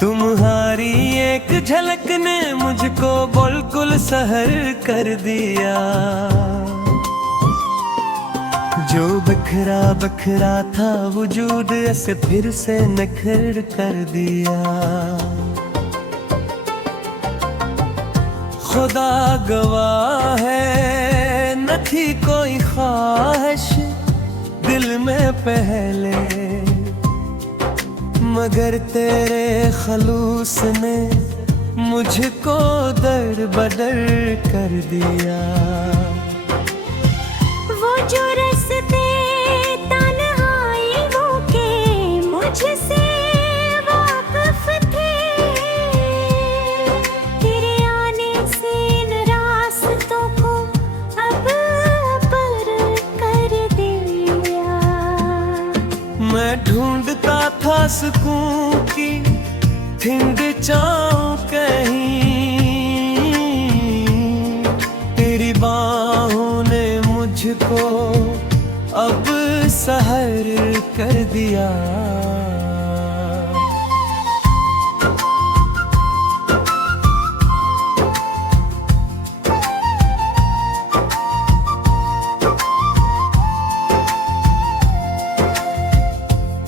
तुम्हारी एक झलक ने मुझको बिल्कुल सहर कर दिया। जो बिखरा बिखरा था वजूद ऐसे फिर से निखर कर दिया। खुदा गवाह है न थी कोई ख्वाहिश दिल में पहले, मगर तेरे खलूस ने मुझको दर बदर कर दिया। वो जो रस्ते तन्हाइयों के मुझसे वाकिफ थे, तेरे आने से इन रास्तों को अब पर कर दिया। मैं ढूंढता था सुकून की ठिंड चाहूं कहीं, तेरी बाहों ने मुझको अब सहर कर दिया।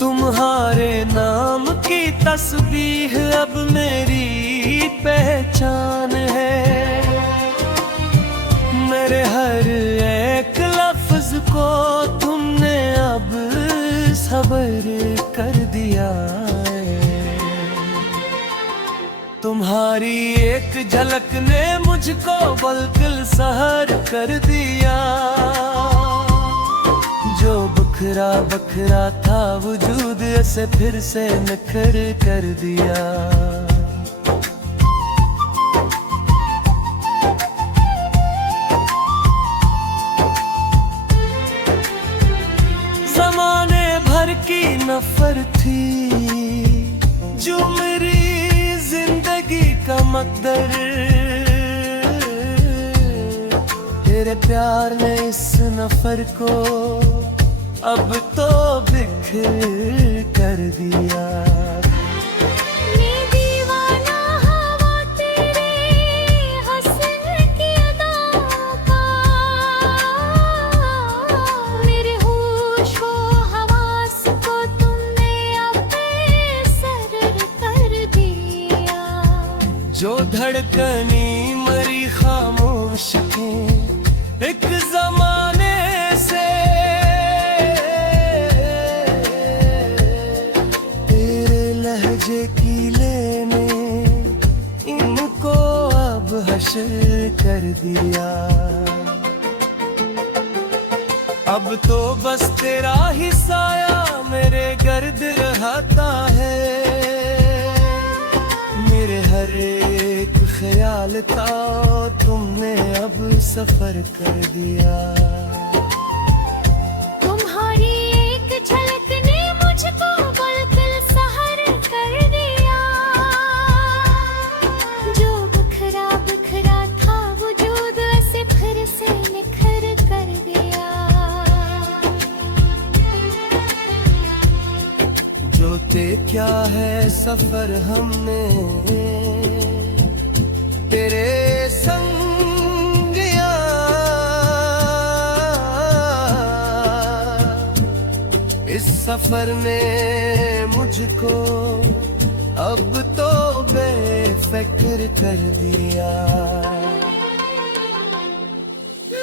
तुम्हारे नाम की तस्बीह अब मेरी पहचान है। मेरे हर एक लफ्ज को तुमने अब सब्र कर दिया है। तुम्हारी एक झलक ने मुझको बिल्कुल सहर कर दिया। जो बिखरा बिखरा था वजूद ऐसे फिर से निखर कर दिया। ज़माने भर की नफर थी जो मेरी जिंदगी का मकदर, तेरे प्यार ने इस नफर को अब तो बिखर कर दिया। मैं दीवाना हवा तेरे हसन की अदाओं का, मेरे होश व हवास को तुमने अब बेसर कर दिया। जो धड़कनी मरी खामोश थी एक जमाने से, तेरे लहजे की लेने इनको अब हश्र कर दिया। अब तो बस तेरा ही साया मेरे गर्द रहता है। मेरे हर एक ख्याल का तुमने अब सफर कर दिया। तुम्हारी एक झलक ने मुझको बिल्कुल सहर कर दिया। जो बिखरा बिखरा था वजूद ऐसे फिर से निखर कर दिया। जो ते क्या है सफर हमने तेरे संग इस सफर ने मुझको अब तो बेफिक्र कर दिया।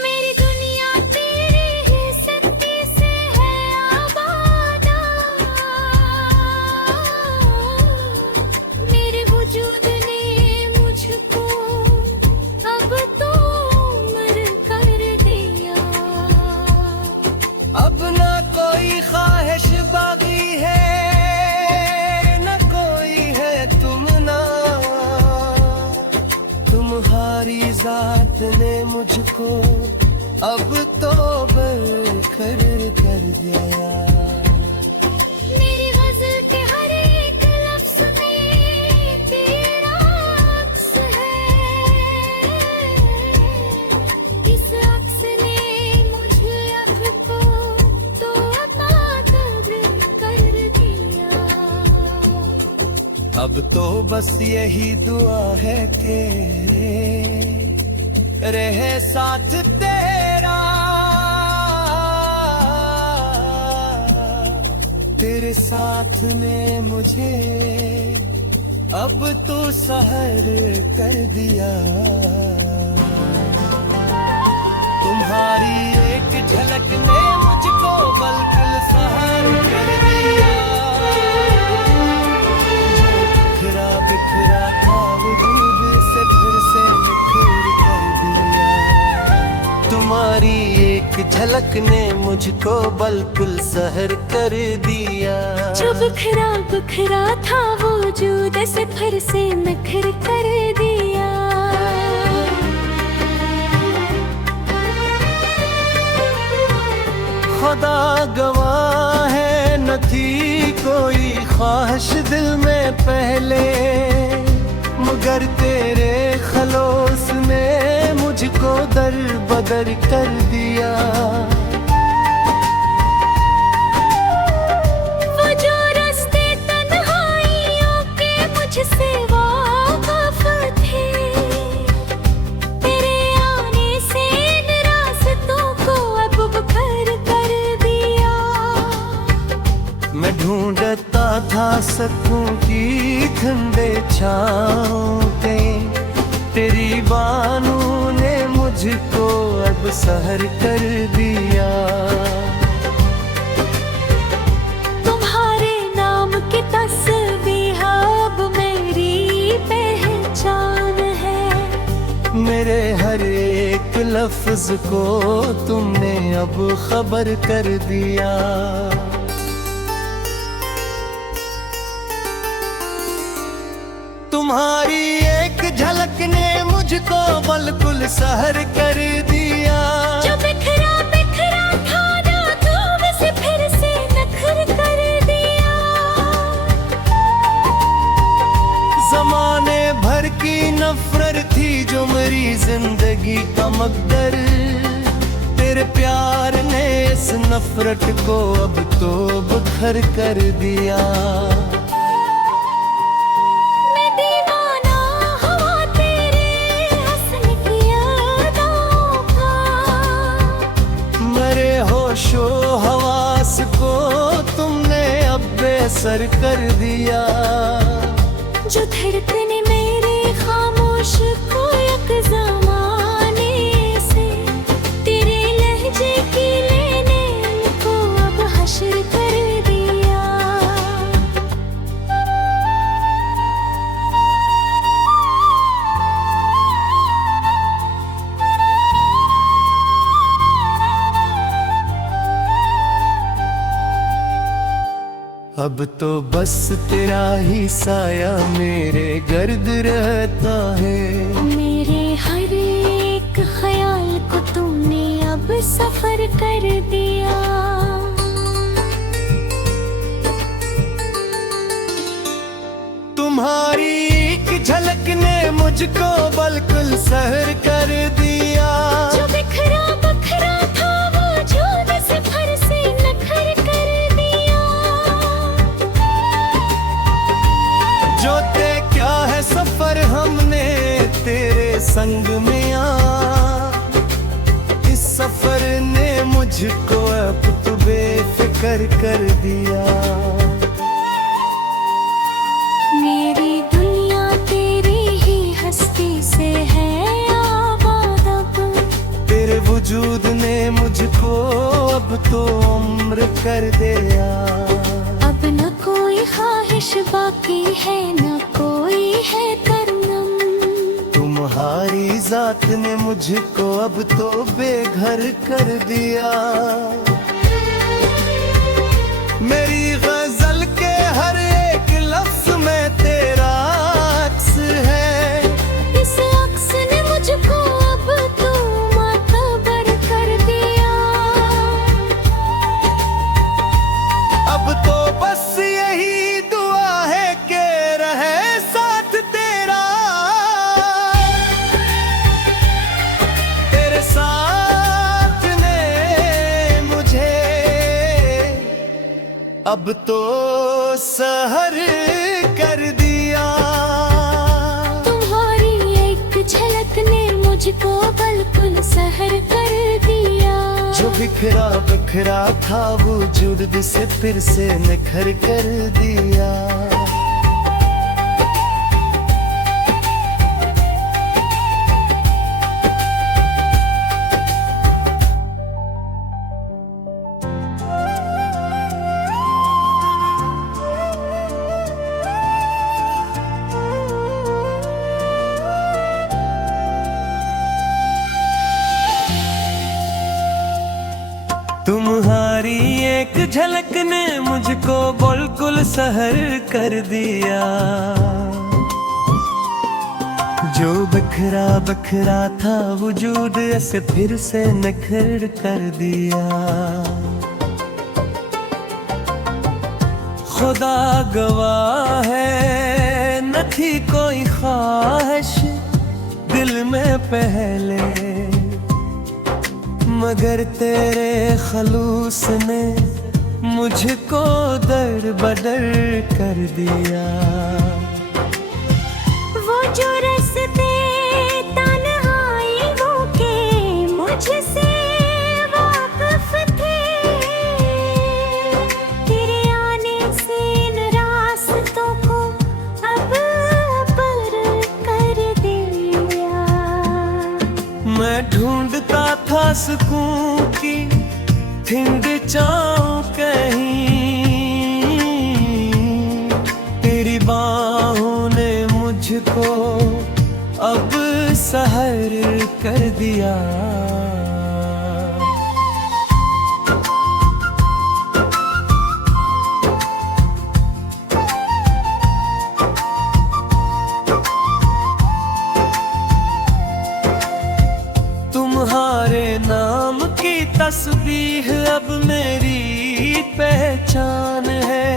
मेरी दुनिया तेरी ही शक्ति से है आबादा, मेरे वजूद ने मुझको अब तो उम्र कर दिया। अब ना कोई ख्वाहिश बाकी है न कोई है तुम ना। तुम्हारी जात ने मुझको अब तो बेखर कर दिया। मेरी गज़ल के हर एक लफ्ज़ में तेरा अक्स है। इस अक्स ने मुझे अब को तो अता कर दिया। अब तो बस यही दुआ है कि रहे साथ तेरा, तेरे साथ ने मुझे अब तो सहर कर दिया। तुम्हारी एक झलक ने मुझको बिल्कुल सहर कर दिया। बिखरा बिखरा था वजूद से फिर से निखर कर दिया। तुम्हारी एक झलक ने मुझको बिल्कुल सहर कर दिया। जो बिखरा बिखरा था वजूद से फिर से निखर कर दिया। खुदा गवाह है न थी कोई ख्वाहिश दिल में पहले, मगर तेरे खलोस ने मुझको दर बदर कर दिया। वो जो रास्ते तन्हाइयों के मुझसे वाकिफ थे, तेरे आने से इन रास्तों को अब बकर कर दिया। मैं ढूंढता था सकूं की ठंडे छाँव के, तेरी बानों ने मुझको अब सहर कर दिया। तुम्हारे नाम की तस्बीह अब मेरी पहचान है। मेरे हर एक लफ्ज को तुमने अब खबर कर दिया। तुम्हारी एक झलक ने मुझको बिल्कुल सहर कर दिया। जो बिखरा बिखरा था ना तुम से फिर से नखर कर दिया। जमाने भर की नफरत थी जो मेरी जिंदगी का मकदर, तेरे प्यार ने इस नफरत को अब तो बखर कर दिया। होशो हवास को तुमने अब बेसर कर दिया। जो धड़कने मेरे खामोश को एक ज़माने से, तेरे लहजे की लेने को अब हश्र कर दिया। अब तो बस तेरा ही साया मेरे गर्द रहता है। मेरे हर एक ख्याल को तुमने अब सफर कर दिया। तुम्हारी एक झलक ने मुझको बिल्कुल सहर कर दिया। जो बिखरा बिखरा था वजूद से फिर से नखर कर दिया। जो ते क्या है सफर हमने तेरे संग में इस सफर ने मुझको अब तो बेफिक्र कर दिया। मेरी दुनिया तेरी ही हस्ती से है आबाद अब, तेरे वजूद ने मुझको अब तो उम्र कर दिया। अब न कोई ख्वाहिश बाकी है न कोई है तरनम, तुम्हारी जात ने मुझको अब तो बेघर कर दिया। मेरी गजल के हर एक लफ्ज में तेरा अक्स है। इस अक्स ने मुझको अब तो मातबर कर दिया। अब तो बस यही दुआ है कि रहे साथ तेरा, तेरे साथ ने मुझे अब तो सहर कर दिया। मुझको बिल्कुल सहर कर दिया। जो बिखरा बिखरा था वजूद से फिर से निखर कर दिया। तुम्हारी एक झलक ने मुझको बिल्कुल सहर कर दिया। जो बिखरा बिखरा था वजूद ऐसे फिर से निखर कर दिया। खुदा गवाह है न थी कोई ख्वाहिश दिल में पहले, मगर तेरे खलूस ने मुझको दर बदर कर दिया। वो जो रस्ते तन्हाइयों के मुझसे वाकिफ थे, तेरे आने से इन रास्तों को अब पर कर दिया। मैं ढूंढता था सुकून की थिंद चाहूं कहीं, तेरी बाहों ने मुझको अब सहर कर दिया। तुम्हारे नाम की तस्बीह अब मेरी पहचान है।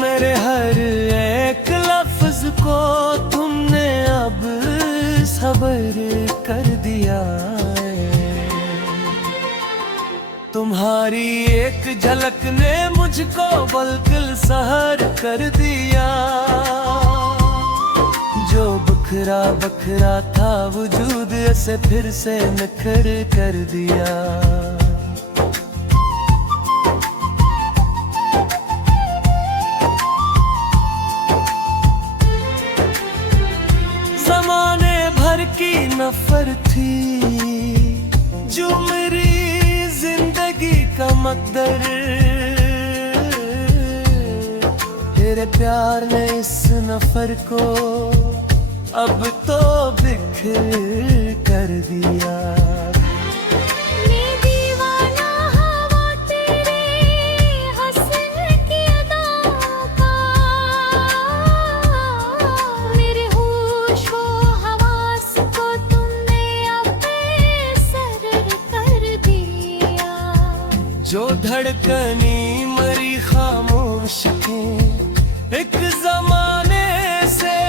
मेरे हर एक लफ्ज को तुमने अब सब्र कर दिया है। तुम्हारी एक झलक ने मुझको बिल्कुल सहर कर दिया। जो बिखरा बिखरा था वजूद ऐसे फिर से निखर कर दिया। ज़माने भर की नफर थी जो मेरी जिंदगी का मकदर, तेरे प्यार ने इस नफर को अब तो बिखर कर दिया। मैं दीवाना हवा तेरे हसन की अदा का, मेरे होश व हवास को तुमने अब सर कर दिया। जो धड़कनी मरी खामोश थी एक जमाने से,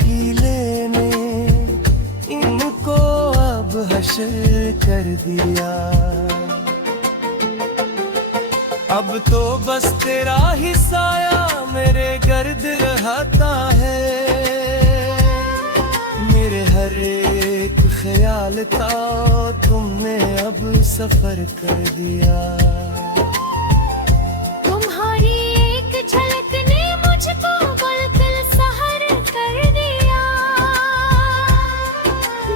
की लेने इनको अब हश्र कर दिया। अब तो बस तेरा ही साया मेरे गर्द रहता है। मेरे हर एक ख्याल का तुमने अब सफर कर दिया। तुम्हारी एक झलक ने मुझको बिल्कुल सहर कर दिया।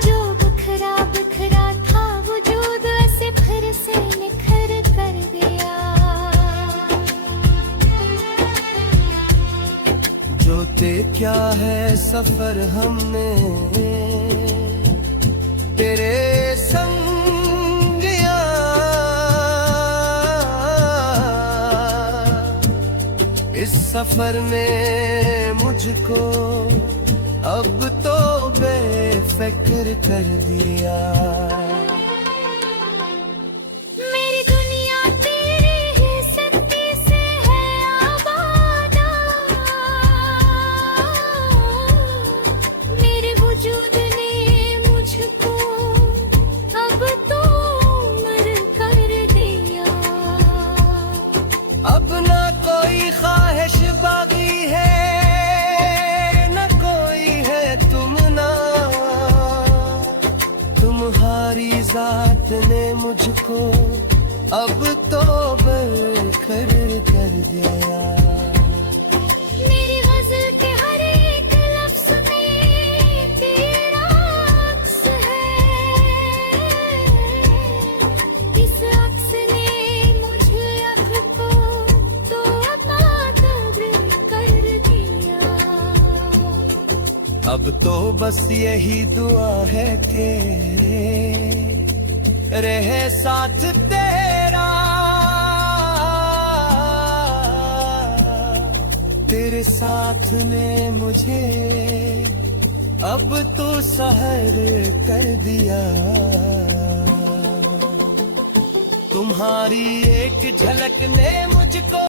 जो बिखरा बिखरा था वजूद ऐसे फिर से निखर कर दिया। जो ते क्या है सफर हमने तेरे संग इस सफर ने मुझको अब तो बेफिक्र कर दिया। मेरी दुनिया तेरी ही शक्ति से है आबादा। मेरे वजूद ने मुझको अब तो मर कर दिया। अब ना कोई ख्वाहिश साथ ने मुझको अब तो बरखर कर दिया। मेरी गजल के हर एक लफ्ज में तेरा अक्स है, इस अक्स ने मुझे अब तो अबाद कर दिया। अब तो बस यही दुआ है कि रहे साथ तेरा, तेरे साथ ने मुझे अब तो सहर कर दिया। तुम्हारी एक झलक ने मुझको